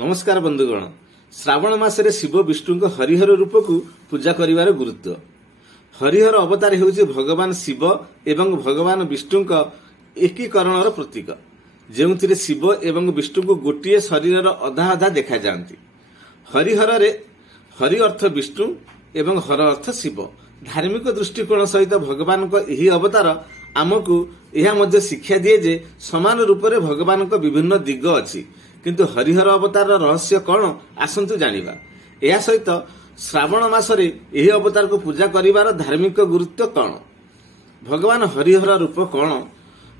नमस्कार बंधुगण। श्रावण मासरे शिव विष्णु हरिहर रूप को पूजा करिवार गुरुत्व। हरिहर अवतार हेउछि भगवान शिव एवं भगवान विष्णु एकीकरणर प्रतीक, जेउथिरे शिव एवं विष्णु को गोटे शरीर अधा अधा देखा जाती। हरिहर रे हरि अर्थ विष्णु एवं हर अर्थ शिव। धार्मिक दृष्टिकोण सहित भगवान को यही अवतार आमको यह मध्य शिक्षा दिए जे समान रूप से भगवान को विभिन्न दिग अछि, किंतु हरिहर अवतार रहस्य कौन आसंतु जानिबा। यह सहित श्रावण मासरे यही अवतार को पूजा करिवार धार्मिक गुरुत्व कौन। भगवान हरिहर रूप कौन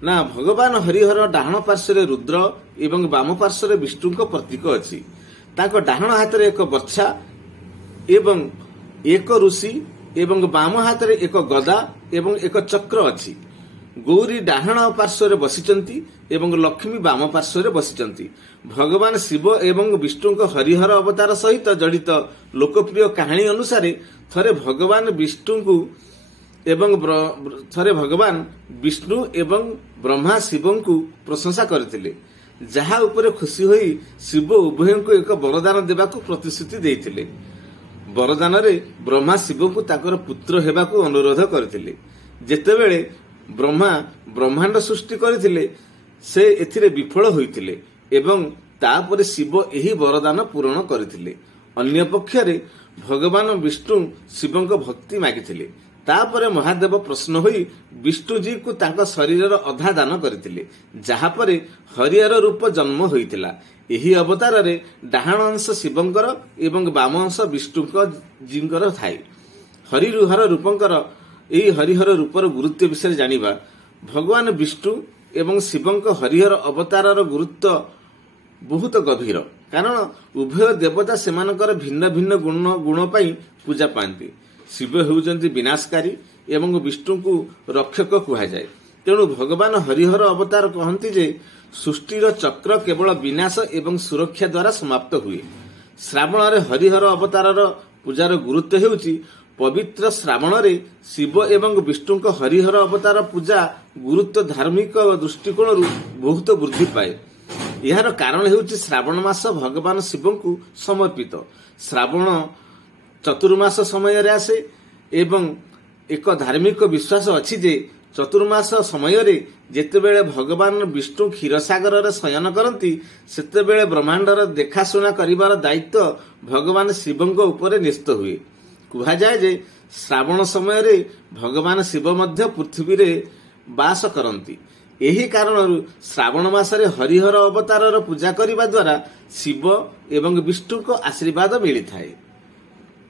ना भगवान हरिहर डाहण पार्श्व रुद्र एवं बाम पार्श्व विष्णु प्रतीक अछि। ताको डाहण हाथ रे एक बर्छा एवं एक ऋषि एवं बाम हाथ रे एक गदा एवं एक चक्र अछि। गौरी डाहण पार्श्व बसिचंती एवं लक्ष्मी बाम पार्श्व बसिचंती। भगवान शिव एवं विष्णु हरिहर अवतार सहित जड़ित लोकप्रिय कहानी अनुसार थरे भगवान विष्णु एवं ब्रह्मा शिव को प्रशंसा करथिले, जहा उपरे खुशी होई शिव उभय को एक वरदान देबाकू प्रतिश्रुति देइथिले। वरदान रे ब्रह्मा शिव को ताकर पुत्र हेबाकू अनुरोध करथिले। जेतेबेले ब्रह्मा ब्रह्मांड सृष्टि करथिले से एथिरे विफल होइथिले एवं तापरे शिव एही वरदान पूर्ण करथिले। अन्य पक्षरे भगवान विष्णु शिवंक भक्ति मागिथिले। तापरे महादेव प्रश्न होई विष्णुजी को तांका शरीरर अधा दान करथिले, जहा परे हरिहर रूप जन्म होइतिला। एही अवतार रे डाहण अंश शिवंकर एवं बाम अंश विष्णुक जींकर थाई। हरिहर रूपंकर एही हरिहर रूपर गुरुत्व विषय जानिबा। भगवान विष्णु एवं शिवंक हरिहर अवतारर गुरुत्व बहुत गभीर, कारण उभय देवता सेमानकर भिन्न भिन्न गुण पाई पूजा पाती। शिव हेउचंती विनाशकारी एवं विष्णु को रक्षक कुहा जाए। तेणु भगवान हरिहर अवतार कहती जे सृष्टिर चक्र केवल विनाश एवं सुरक्षा द्वारा समाप्त हुए। श्रावण रे हरिहर अवतारर पूजार गुरुत्व हेउची पवित्र श्रावण रे शिव एवं विष्णु हरिहर अवतार पूजा गुरुत्व धार्मिक दृष्टिकोण बहुत वृद्धि पाए। यार कारण हेउची श्रावण मास भगवान शिव को समर्पित। श्रावण चतुर्मास समय रे आसे एवं एक धार्मिक विश्वास अछि जे चतुर्मास समय रे जेतेबेले भगवान विष्णु क्षीरसागर रे शयन करती सेतेबेले ब्रह्मांडर देखाशुना करिवार दायित्व भगवान शिवंक उपरे न्यस्त हुए। कुहा जाए जे श्रावण समय रे भगवान शिव मध्य पृथ्वी रे वास करती। एही कारणरू श्रावण मासरे हरिहर अवतारर पूजा करिबा द्वारा शिव एवं विष्णु को आशीर्वाद मिली थाए।